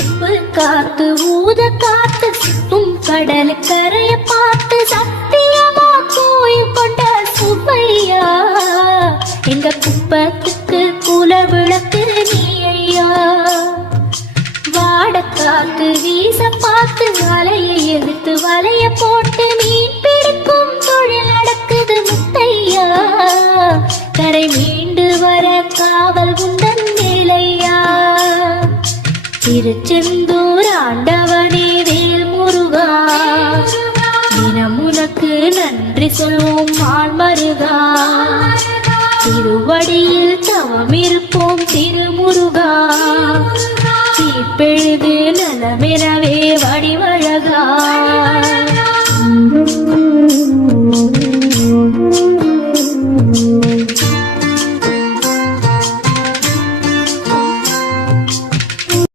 உப்பு காத்து ஊத காத்து சுத்தும் கடல் கரைய பார்த்து சத்தியமா கோயில் கொண்ட சுப்பையா எங்க குப்பத்துக்கு குல விளக்கு நீ ஐயா. வாட காத்து வீச பார்த்து அலையை எடுத்து வலைய போட்டு மீன் பிடிக்கும் தொழில் நடக்குது முத்தையா. கரை மீண்டு வர காவல் உந்தன் வேலையா. திருச்செந்தூர் ஆண்டவனே வேல் முருகா தினம் உனக்கு நன்றி சொல்வோம் ஆழ்மருகா. திருவடியில் தவம் இருப்போம் திருமுருகா. தீப்பெழுது நலமெனவே